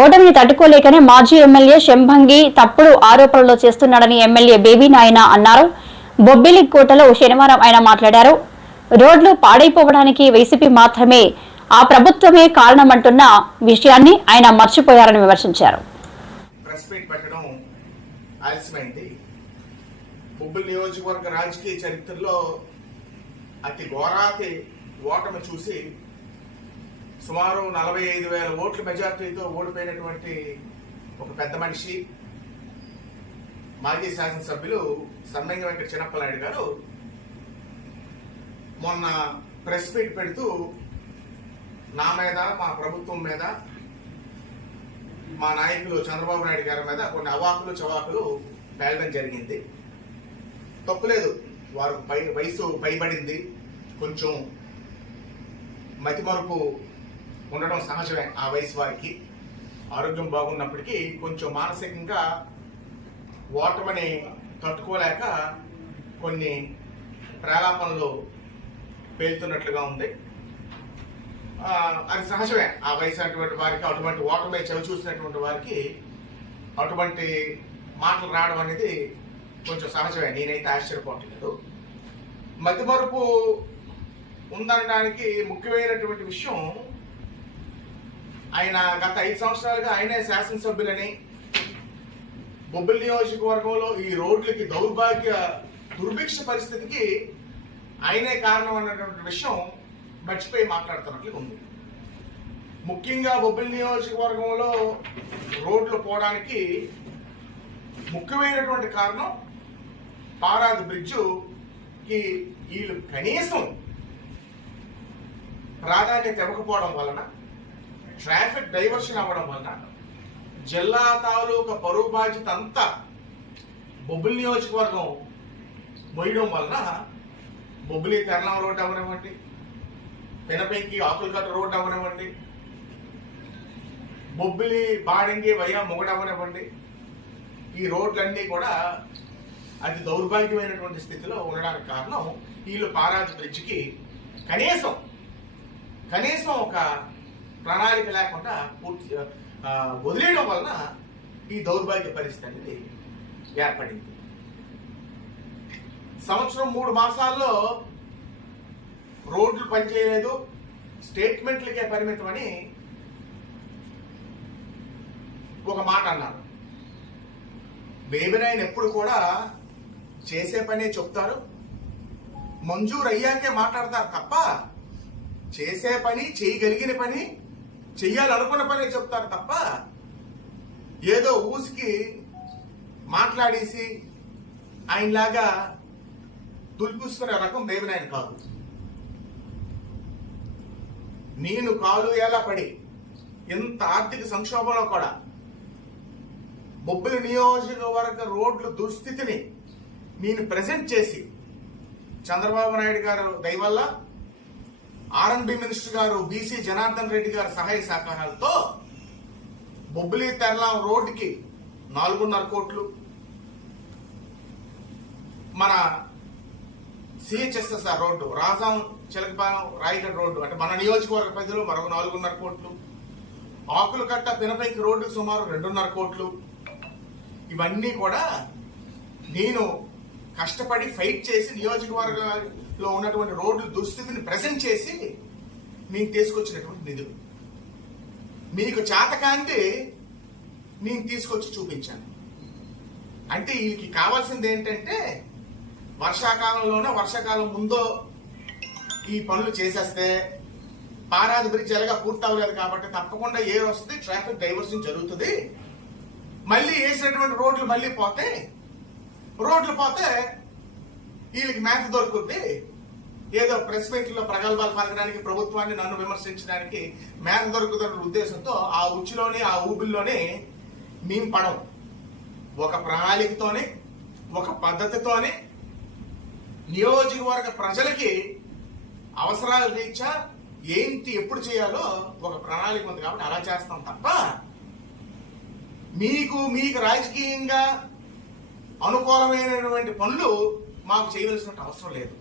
ఓటమిని తట్టుకోలేకనే మాజీ ఎమ్మెల్యే శంభంగి తప్పుడు ఆరోపణలు చేస్తున్నాడని ఎమ్మెల్యే బేబీ నాయన అన్నారు. బొబ్బిలికోటలో శనివారం ఆయన మాట్లాడారు. రోడ్లు పాడైపోవడానికి వైసీపీ మాత్రమే, ఆ ప్రభుత్వమే కారణమంటున్న విషయాన్ని ఆయన మర్చిపోయారని విమర్శించారు. బొబ్బిలి నియోజకవర్గ రాజకీయ చరిత్రలో అతి ఘోరాతి ఓటమి చూసి సుమారు 45,000 ఓట్ల మెజార్టీతో ఓడిపోయినటువంటి ఒక పెద్ద మనిషి మాజీ శాసనసభ్యులు సమ్మెంగి వెంకట చిన్నప్పనాయుడు గారు మొన్న ప్రెస్ మీట్ పెడుతూ నా మీద, మా ప్రభుత్వం మీద, మా నాయకులు చంద్రబాబు నాయుడు గారి మీద కొన్ని అవాకులు చవాకులు పేలడం జరిగింది. తప్పులేదు, వారు వయసు పైబడింది, కొంచెం మతిమరుపు ఉండడం సహజమే. ఆ వయసు వారికి ఆరోగ్యం బాగున్నప్పటికీ కొంచెం మానసికంగా ఓటమిని తట్టుకోలేక కొన్ని ప్రేలాపనలు పేలుతున్నట్లుగా ఉంది. అది సహజమే. ఆ వయసు అటువంటి వారికి, అటువంటి ఓటమి చవి చూసినటువంటి వారికి అటువంటి మాటలు రావడం అనేది కొంచెం సహజమే. నేనైతే ఆశ్చర్యపోవట్లేదు. మతిమరుపు ఉందనడానికి ముఖ్యమైనటువంటి విషయం, ఆయన గత 5 సంవత్సరాలుగా ఆయనే శాసనసభ్యులని, బొబ్బిలి నియోజకవర్గంలో ఈ రోడ్లకి దుర్భిక్ష పరిస్థితికి ఆయనే కారణం అన్నటువంటి విషయం మర్చిపోయి మాట్లాడుతున్నట్లు ఉంది. ముఖ్యంగా బొబ్బిలి నియోజకవర్గంలో రోడ్లు పోవడానికి ముఖ్యమైనటువంటి కారణం పారాది బ్రిడ్జుకి వీళ్ళు కనీసం ప్రాధాన్యత ఇవ్వకపోవడం వలన, ట్రాఫిక్ డైవర్షన్ అవ్వడం వలన జిల్లా తాలూకా పరువు బాధ్యత అంతా బొబ్బిలి నియోజకవర్గం మోయడం వలన బొబ్బిలి తెరలం రోడ్డు అవనివ్వండి, పెనపైకి ఆకులకట్ట రోడ్డు అవనివ్వండి, బొబ్బిలి బాడింగి వయ్యా మొగడు అవనివ్వండి, ఈ రోడ్లన్నీ కూడా అతి దౌర్భాగ్యమైనటువంటి స్థితిలో ఉండడానికి కారణం వీళ్ళు పారాది బ్రిడ్జికి కనీసం ఒక ప్రణాళిక లేకుండా పూర్తి వదిలేయడం వలన ఈ దౌర్భాగ్య పరిస్థితి అనేది ఏర్పడింది. సంవత్సరం 3 మాసాల్లో రోడ్లు పనిచేయలేదు, స్టేట్మెంట్లకే పరిమితమని ఒక మాట అన్నారు. బేబీ నాయన ఎప్పుడు కూడా చేసే పనే చెప్తారు, మంజూరు అయ్యాకే మాట్లాడతారు తప్ప చేసే పని, చేయగలిగిన పని, చెయ్యాలనుకున్న పని చెప్తారు తప్ప ఏదో ఊసికి మాట్లాడేసి ఆయనలాగా దులిపిస్తున్న రకం బేబీ నాయన కాదు. నేను కాలు ఎలా పడి ఇంత ఆర్థిక సంక్షోభంలో కూడా బొబ్బిలి నియోజకవర్గ రోడ్ల దుస్థితిని నేను ప్రెజెంట్ చేసి, చంద్రబాబు నాయుడు గారు దయవల్ల, ఆర్ఎండ్బి మినిస్టర్ గారు బీసీ జనార్దన్ రెడ్డి గారి సహాయ సహకారాలతో బొబ్బిలి తెరలం రోడ్డుకి 4.5 కోట్లు, మన సిహెచ్ఎస్ఎస్ఆర్ రోడ్డు రాజాం చిలకపాలెం రాయగఢ్ రోడ్డు అంటే మన నియోజకవర్గ పరిధిలో మరొక 4.5 కోట్లు, ఆకులకట్ట పినపైకి రోడ్డుకు సుమారు 2.5 కోట్లు, ఇవన్నీ కూడా నేను కష్టపడి ఫైట్ చేసి నియోజకవర్గంలో ఉన్నటువంటి రోడ్ల దుస్థితిని ప్రెజెంట్ చేసి నేను తీసుకొచ్చినటువంటి నిధులు. మీకు చేతకాంతి నేను తీసుకొచ్చి చూపించాను. అంటే వీళ్ళకి కావాల్సింది ఏంటంటే వర్షాకాలం ముందో ఈ పనులు చేసేస్తే పారాది బ్రిడ్జ్ ఎలాగా పూర్తి అవ్వలేదు కాబట్టి తప్పకుండా ఏర్ వస్తుంది, ట్రాఫిక్ డైవర్షన్ జరుగుతుంది, మళ్ళీ వేసినటువంటి రోడ్లు మళ్ళీ పోతే వీళ్ళకి మేత దొరుకుద్ది, ఏదో ప్రెస్ మీట్లో ప్రగల్భాలు పలకడానికి, ప్రభుత్వాన్ని నన్ను విమర్శించడానికి మేత దొరుకుతున్న ఉద్దేశంతో ఆ ఉచ్చులోని, ఆ ఊబిల్లోనే మేము పడం. ఒక ప్రణాళికతోనే, ఒక పద్ధతితోనే నియోజకవర్గ ప్రజలకి అవసరాలు రీత్యా ఏంటి ఎప్పుడు చేయాలో ఒక ప్రణాళిక ఉంది కాబట్టి అలా చేస్తాం తప్ప మీకు రాజకీయంగా అనుకూలమైనటువంటి పనులు మాకు చేయవలసిన అవసరం లేదు.